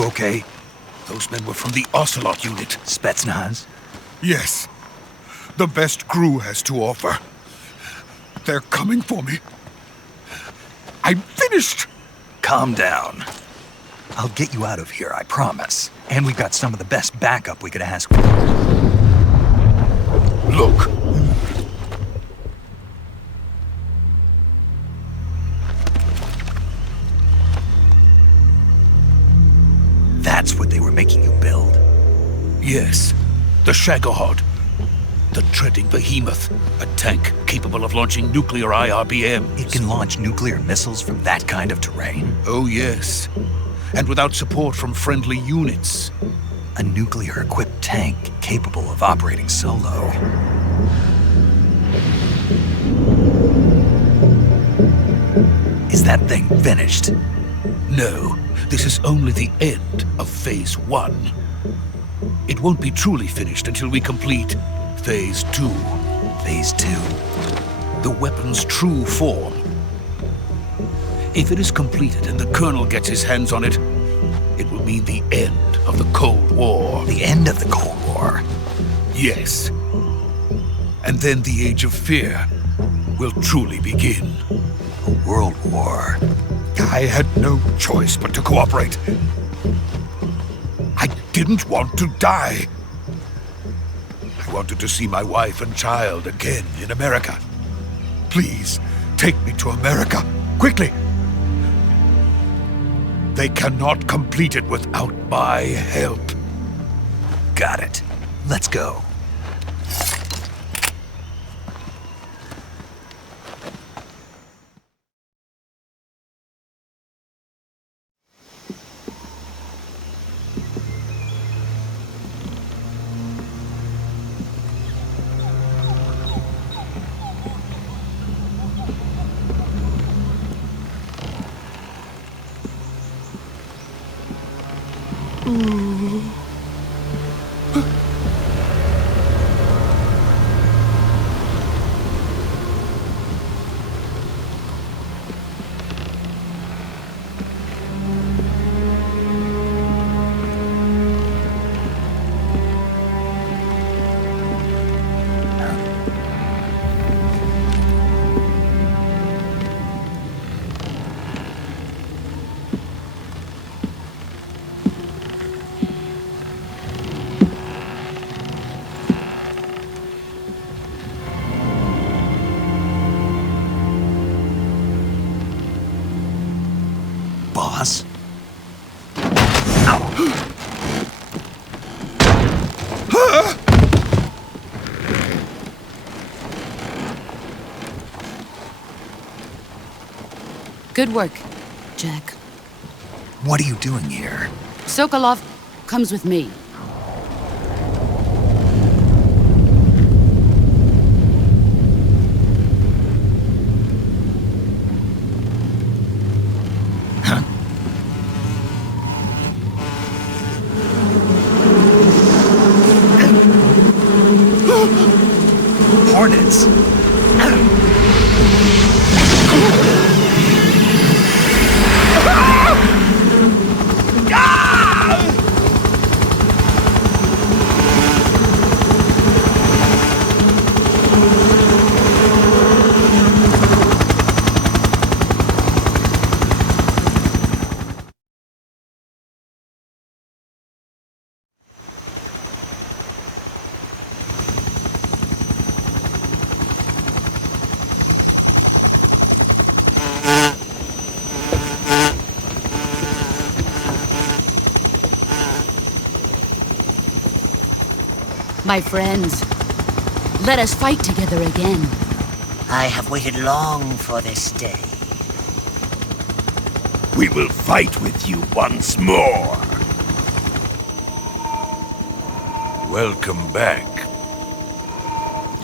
You okay? Those men were from the Ocelot unit. Spetsnaz? Yes. The best crew has to offer. They're coming for me. I'm finished! Calm down. I'll get you out of here, I promise. And we've got some of the best backup we could ask for. Look. That's what they were making you build? Yes. The Shagohod. The treading behemoth. A tank capable of launching nuclear IRBMs. It can launch nuclear missiles from that kind of terrain? Oh, yes. And without support from friendly units. A nuclear-equipped tank capable of operating solo. Is that thing finished? No, this is only the end of Phase 1. It won't be truly finished until we complete Phase 2. Phase 2? The weapon's true form. If it is completed and the Colonel gets his hands on it, it will mean the end of the Cold War. The end of the Cold War? Yes. And then the Age of Fear will truly begin. A world war. I had no choice but to cooperate. I didn't want to die. I wanted to see my wife and child again in America. Please, take me to America, quickly. They cannot complete it without my help. Got it. Let's go. Boss? Good work, Jack. What are you doing here? Sokolov comes with me. Hornets! My friends, let us fight together again. I have waited long for this day. We will fight with you once more. Welcome back,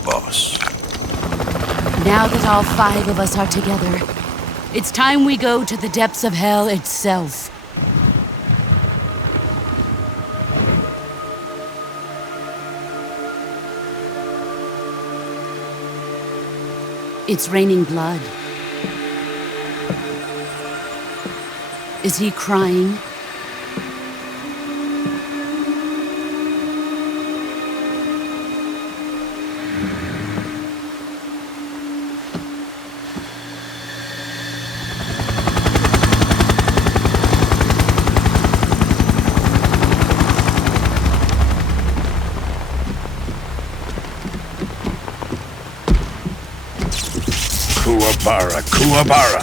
boss. Now that all 5 of us are together, it's time we go to the depths of hell itself. It's raining blood. Is he crying? Kuwabara, Kuwabara.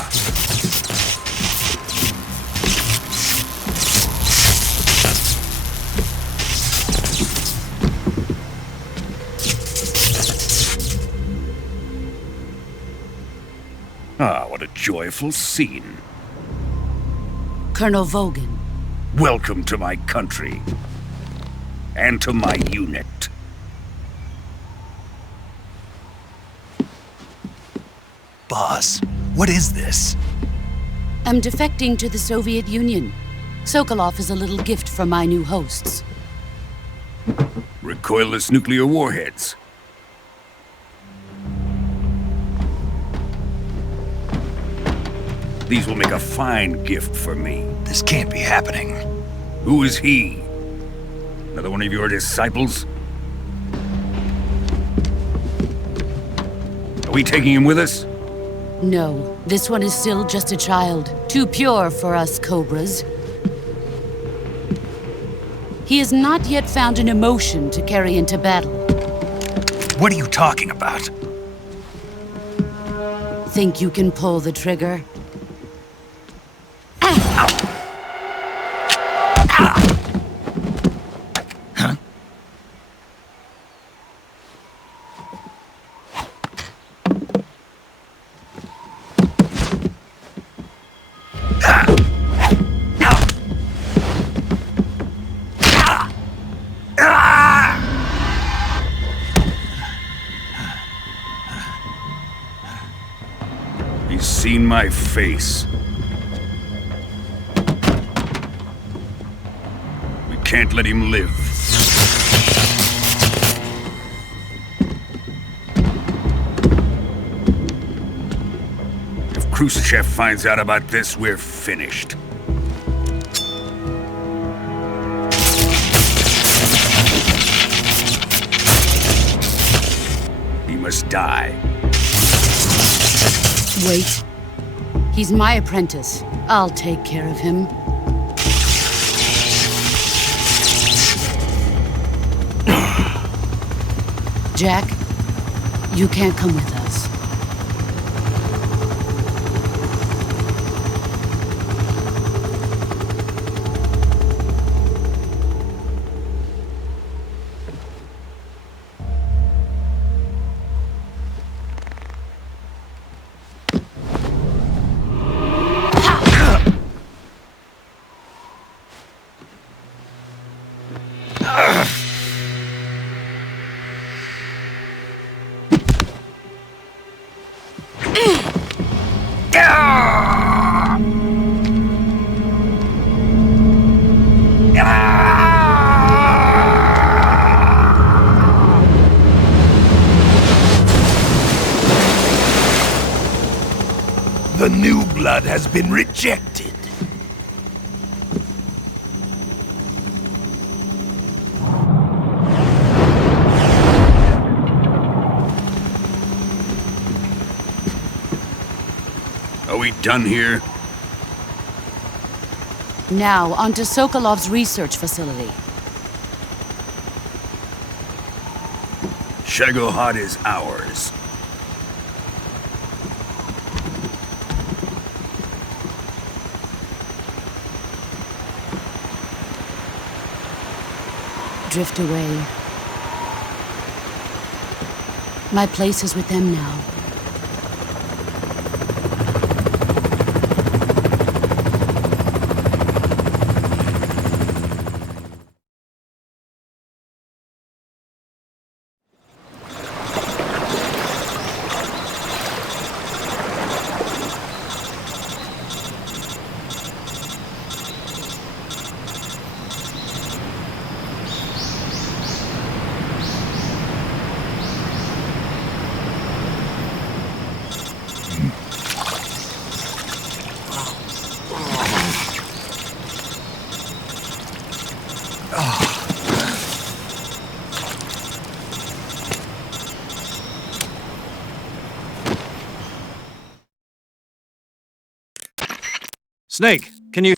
Ah, what a joyful scene. Colonel Vogan. Welcome to my country. And to my unit. Boss, what is this? I'm defecting to the Soviet Union. Sokolov is a little gift from my new hosts. Recoilless nuclear warheads. These will make a fine gift for me. This can't be happening. Who is he? Another one of your disciples? Are we taking him with us? No, this one is still just a child. Too pure for us Cobras. He has not yet found an emotion to carry into battle. What are you talking about? Think you can pull the trigger? He's seen my face. We can't let him live. If Khrushchev finds out about this, we're finished. He must die. Wait. He's my apprentice. I'll take care of him. Jack, you can't come with us. The new blood has been rejected. Are we done here? Now, onto Sokolov's research facility. Shagohod is ours. Drift away. My place is with them now. Snake, can you...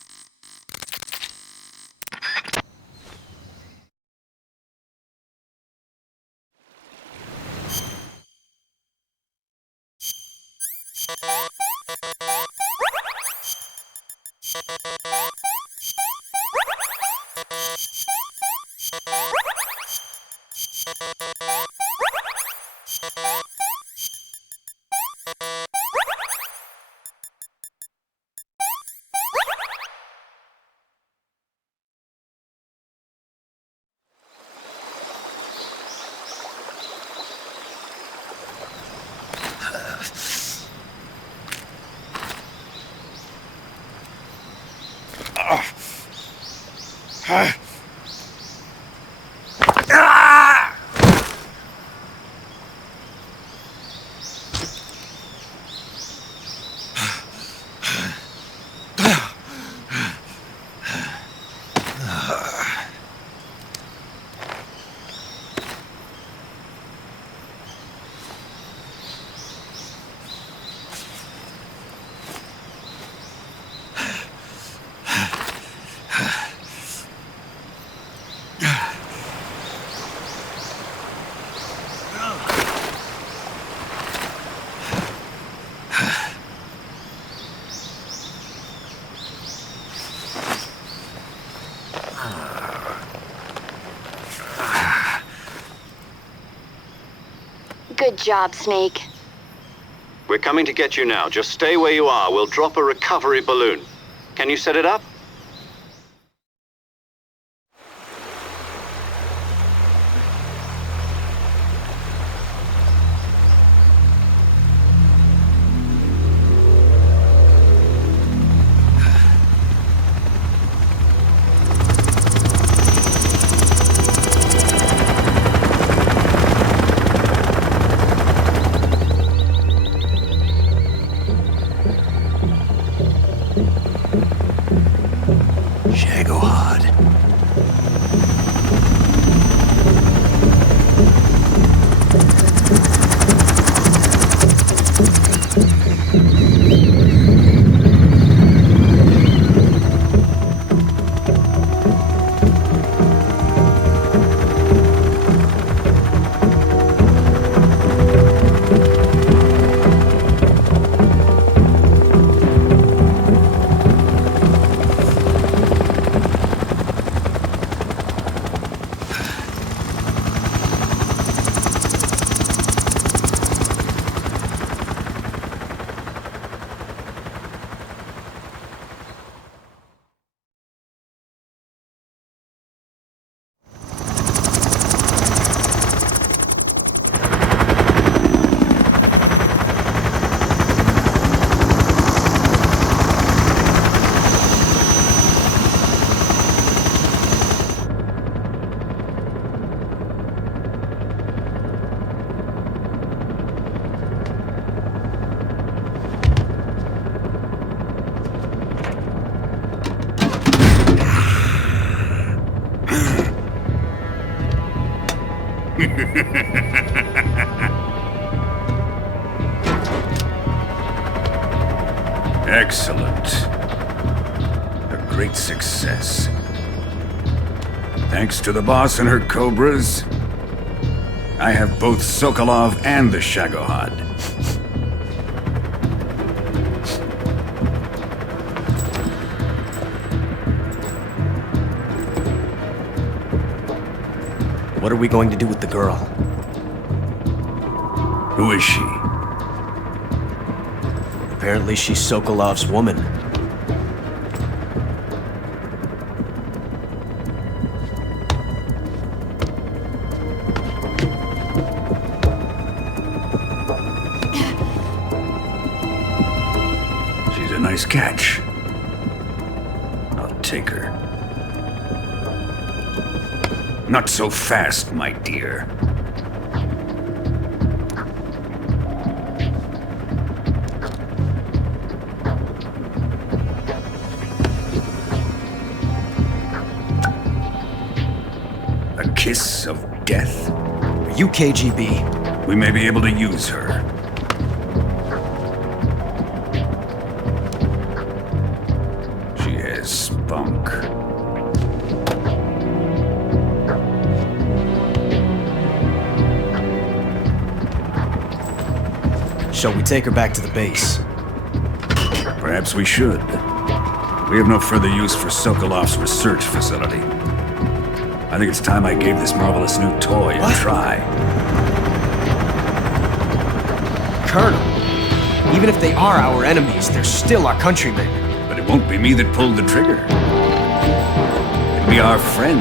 Good job, Snake. We're coming to get you now. Just stay where you are. We'll drop a recovery balloon. Can you set it up? Excellent. A great success. Thanks to the boss and her cobras, I have both Sokolov and the Shagohod. What are we going to do with the girl? Who is she? Apparently she's Sokolov's woman. She's a nice catch. I'll take her. Not so fast, my dear. A kiss of death? Are you KGB? We may be able to use her. She has spunk. Shall we take her back to the base? Perhaps we should. We have no further use for Sokolov's research facility. I think it's time I gave this marvelous new toy a try. Colonel, even if they are our enemies, they're still our countrymen. But it won't be me that pulled the trigger. It'll be our friend,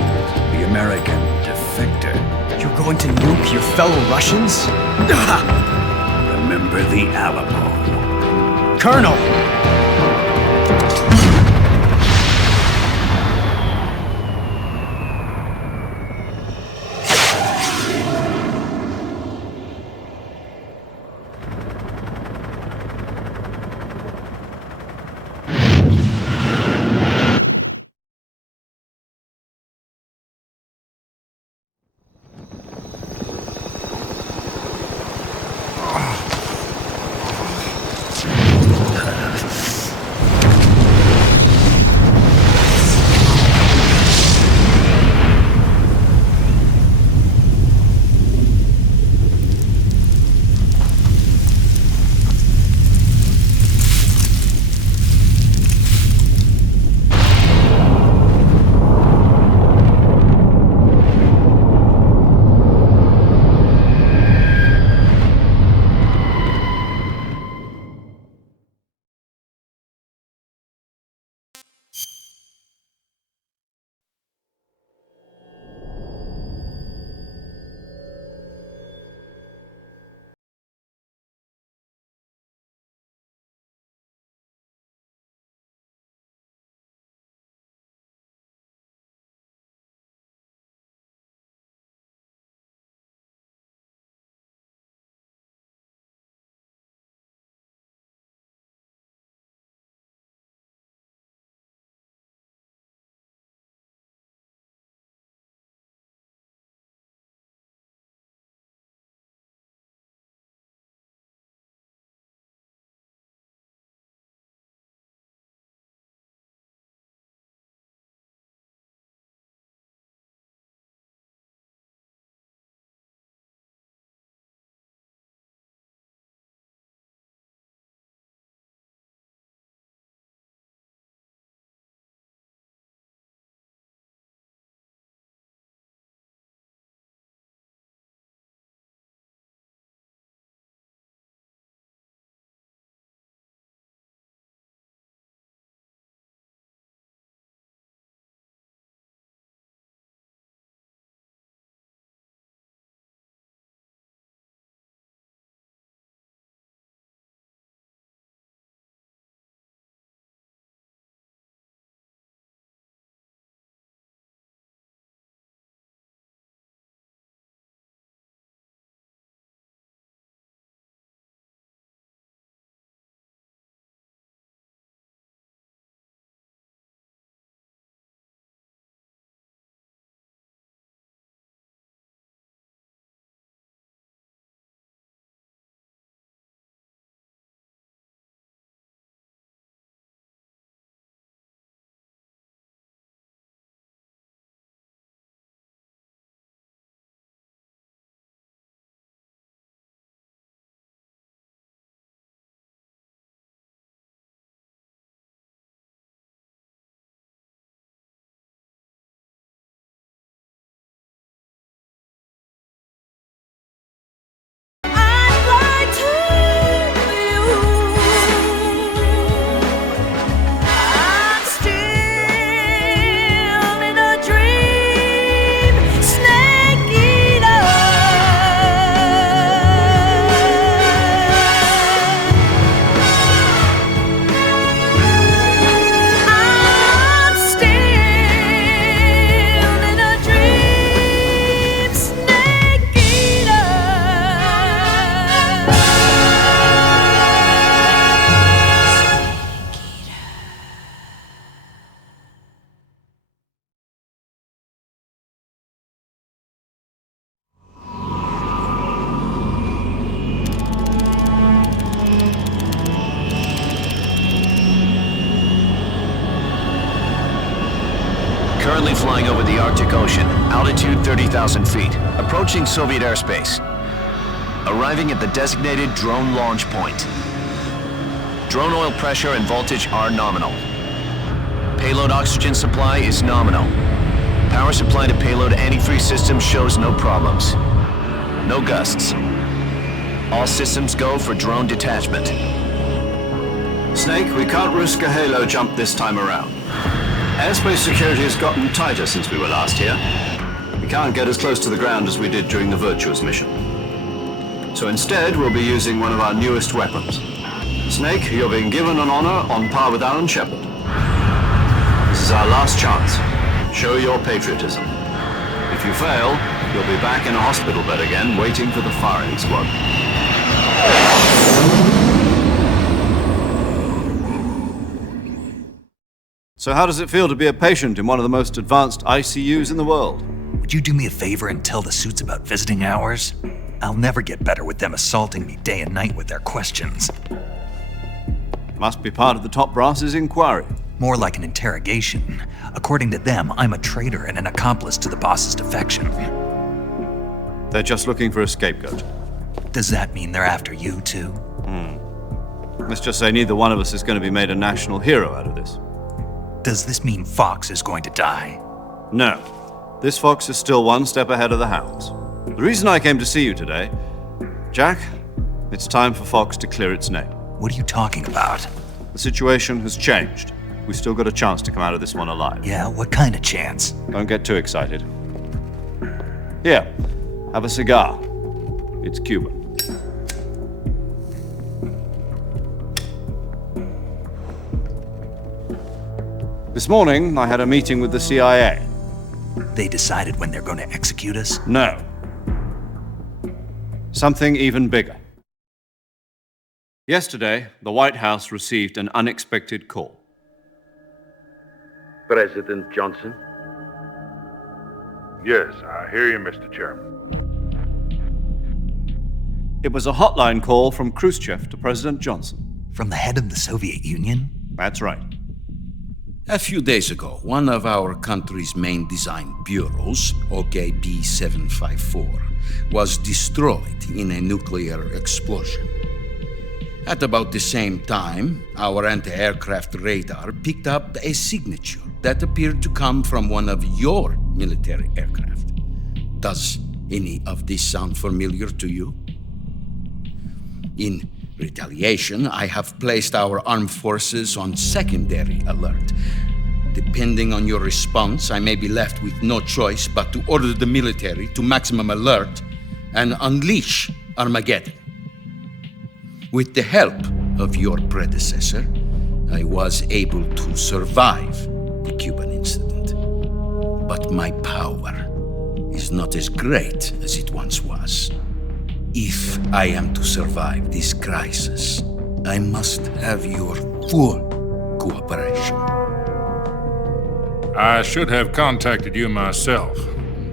the American defector. You're going to nuke your fellow Russians? Remember the Alamo. Colonel! Currently flying over the Arctic Ocean, altitude 30,000 feet, approaching Soviet airspace. Arriving at the designated drone launch point. Drone oil pressure and voltage are nominal. Payload oxygen supply is nominal. Power supply to payload antifreeze system shows no problems. No gusts. All systems go for drone detachment. Snake, we can't risk a halo jump this time around. Airspace security has gotten tighter since we were last here. We can't get as close to the ground as we did during the Virtuous mission. So instead, we'll be using one of our newest weapons. Snake, you're being given an honor on par with Alan Shepard. This is our last chance. Show your patriotism. If you fail, you'll be back in a hospital bed again, waiting for the firing squad. So how does it feel to be a patient in one of the most advanced ICUs in the world? Would you do me a favor and tell the suits about visiting hours? I'll never get better with them assaulting me day and night with their questions. Must be part of the top brass's inquiry. More like an interrogation. According to them, I'm a traitor and an accomplice to the boss's defection. They're just looking for a scapegoat. Does that mean they're after you, too? Let's just say neither one of us is going to be made a national hero out of this. Does this mean Fox is going to die? No. This fox is still one step ahead of the hounds. The reason I came to see you today, Jack, it's time for Fox to clear its name. What are you talking about? The situation has changed. We've still got a chance to come out of this one alive. Yeah, what kind of chance? Don't get too excited. Here, have a cigar. It's Cuban. This morning, I had a meeting with the CIA. They decided when they're going to execute us? No. Something even bigger. Yesterday, the White House received an unexpected call. President Johnson? Yes, I hear you, Mr. Chairman. It was a hotline call from Khrushchev to President Johnson. From the head of the Soviet Union? That's right. A few days ago, one of our country's main design bureaus, OKB 754, was destroyed in a nuclear explosion. At about the same time, our anti-aircraft radar picked up a signature that appeared to come from one of your military aircraft. Does any of this sound familiar to you? In retaliation, I have placed our armed forces on secondary alert. Depending on your response, I may be left with no choice but to order the military to maximum alert and unleash Armageddon. With the help of your predecessor, I was able to survive the Cuban incident. But my power is not as great as it once was. If I am to survive this crisis, I must have your full cooperation. I should have contacted you myself.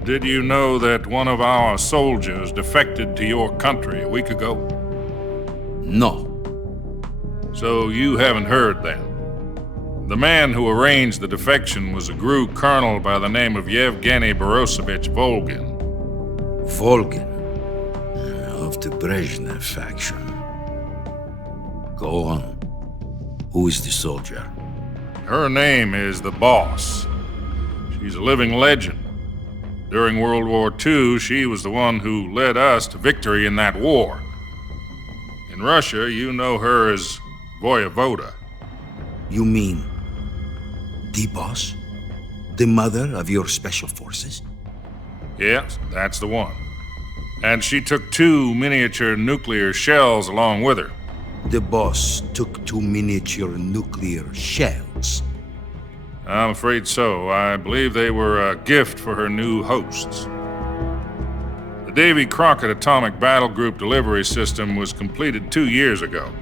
Did you know that one of our soldiers defected to your country a week ago? No. So you haven't heard then. The man who arranged the defection was a GRU colonel by the name of Yevgeny Borosovich Volgin. Volgin? Of the Brezhnev faction. Go on. Who is the soldier? Her name is the Boss. She's a living legend. During World War II, she was the one who led us to victory in that war. In Russia, you know her as Voyevoda. You mean the Boss? The mother of your special forces? Yes, that's the one. And she took 2 miniature nuclear shells along with her. The Boss took 2 miniature nuclear shells. I'm afraid so. I believe they were a gift for her new hosts. The Davy Crockett Atomic Battle Group delivery system was completed 2 years ago.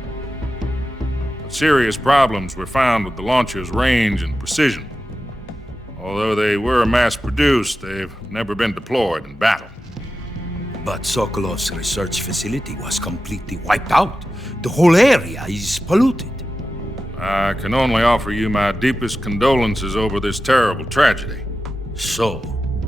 But serious problems were found with the launcher's range and precision. Although they were mass-produced, they've never been deployed in battle. But Sokolov's research facility was completely wiped out. The whole area is polluted. I can only offer you my deepest condolences over this terrible tragedy. So,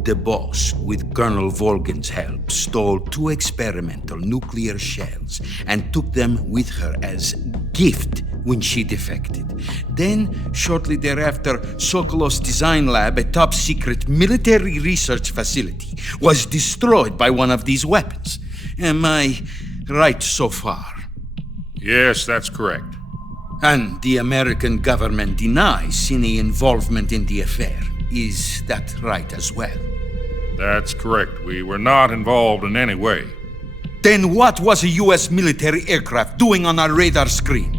The boss, with Colonel Volgin's help, stole 2 experimental nuclear shells and took them with her as gift when she defected. Then, shortly thereafter, Sokolov's design lab, a top-secret military research facility, was destroyed by one of these weapons. Am I right so far? Yes, that's correct. And the American government denies any involvement in the affair. Is that right as well? That's correct. We were not involved in any way. Then what was a U.S. military aircraft doing on our radar screen?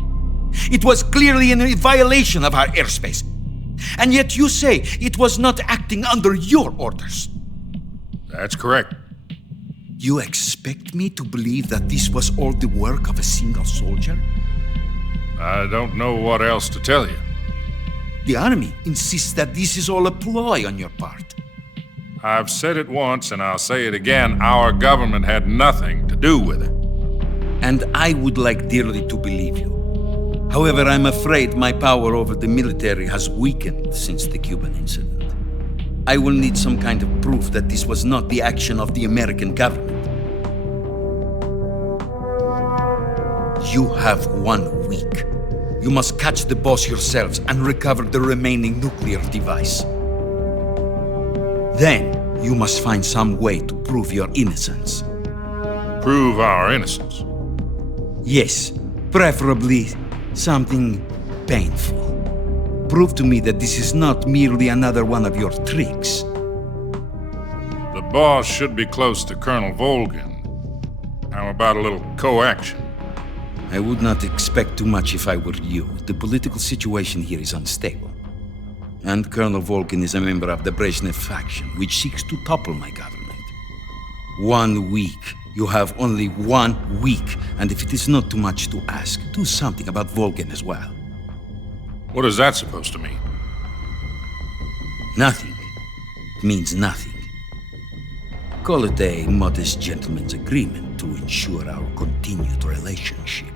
It was clearly in violation of our airspace. And yet you say it was not acting under your orders. That's correct. You expect me to believe that this was all the work of a single soldier? I don't know what else to tell you. The army insists that this is all a ploy on your part. I've said it once and I'll say it again. Our government had nothing to do with it. And I would like dearly to believe you. However, I'm afraid my power over the military has weakened since the Cuban incident. I will need some kind of proof that this was not the action of the American government. You have 1 week. You must catch the boss yourselves and recover the remaining nuclear device. Then, you must find some way to prove your innocence. Prove our innocence? Yes, preferably something painful. Prove to me that this is not merely another one of your tricks. The boss should be close to Colonel Volgin. How about a little co-action? I would not expect too much if I were you. The political situation here is unstable. And Colonel Volgin is a member of the Brezhnev faction, which seeks to topple my government. 1 week. You have only 1 week. And if it is not too much to ask, do something about Volgin as well. What is that supposed to mean? Nothing. It means nothing. Call it a modest gentleman's agreement to ensure our continued relationship.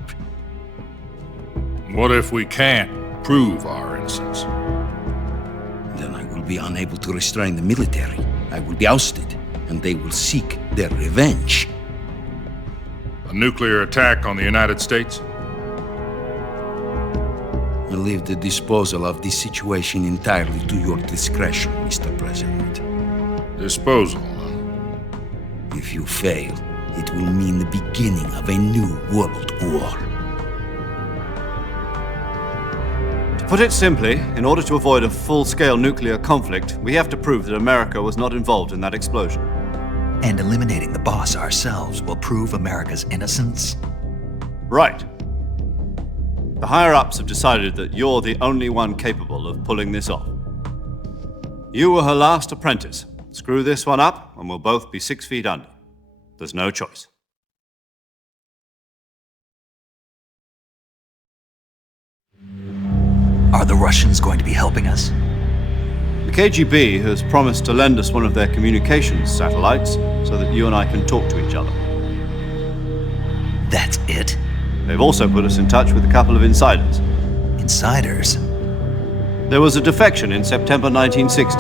What if we can't prove our innocence? Then I will be unable to restrain the military. I will be ousted, and they will seek their revenge. A nuclear attack on the United States? I leave the disposal of this situation entirely to your discretion, Mr. President. Disposal? If you fail, it will mean the beginning of a new world war. To put it simply, in order to avoid a full-scale nuclear conflict, we have to prove that America was not involved in that explosion. And eliminating the boss ourselves will prove America's innocence? Right. The higher-ups have decided that you're the only one capable of pulling this off. You were her last apprentice. Screw this one up, and we'll both be 6 feet under. There's no choice. Are the Russians going to be helping us? The KGB has promised to lend us one of their communications satellites so that you and I can talk to each other. That's it? They've also put us in touch with a couple of insiders. Insiders? There was a defection in September 1960.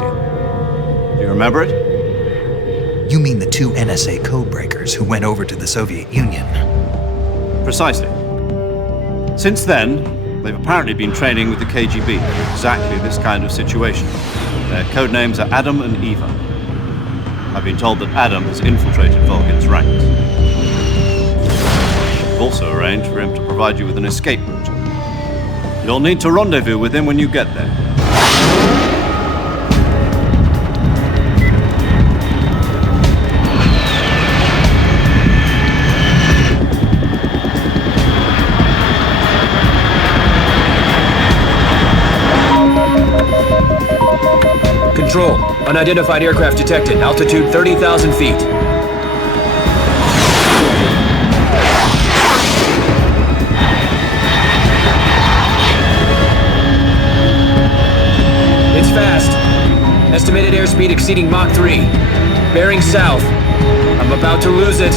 Do you remember it? You mean the 2 NSA codebreakers who went over to the Soviet Union? Precisely. Since then, they've apparently been training with the KGB for exactly this kind of situation. Their codenames are Adam and Eva. I've been told that Adam has infiltrated Volgin's ranks. We've also arranged for him to provide you with an escape route. You'll need to rendezvous with him when you get there. Control. Unidentified aircraft detected. Altitude 30,000 feet. It's fast. Estimated airspeed exceeding Mach 3. Bearing south. I'm about to lose it.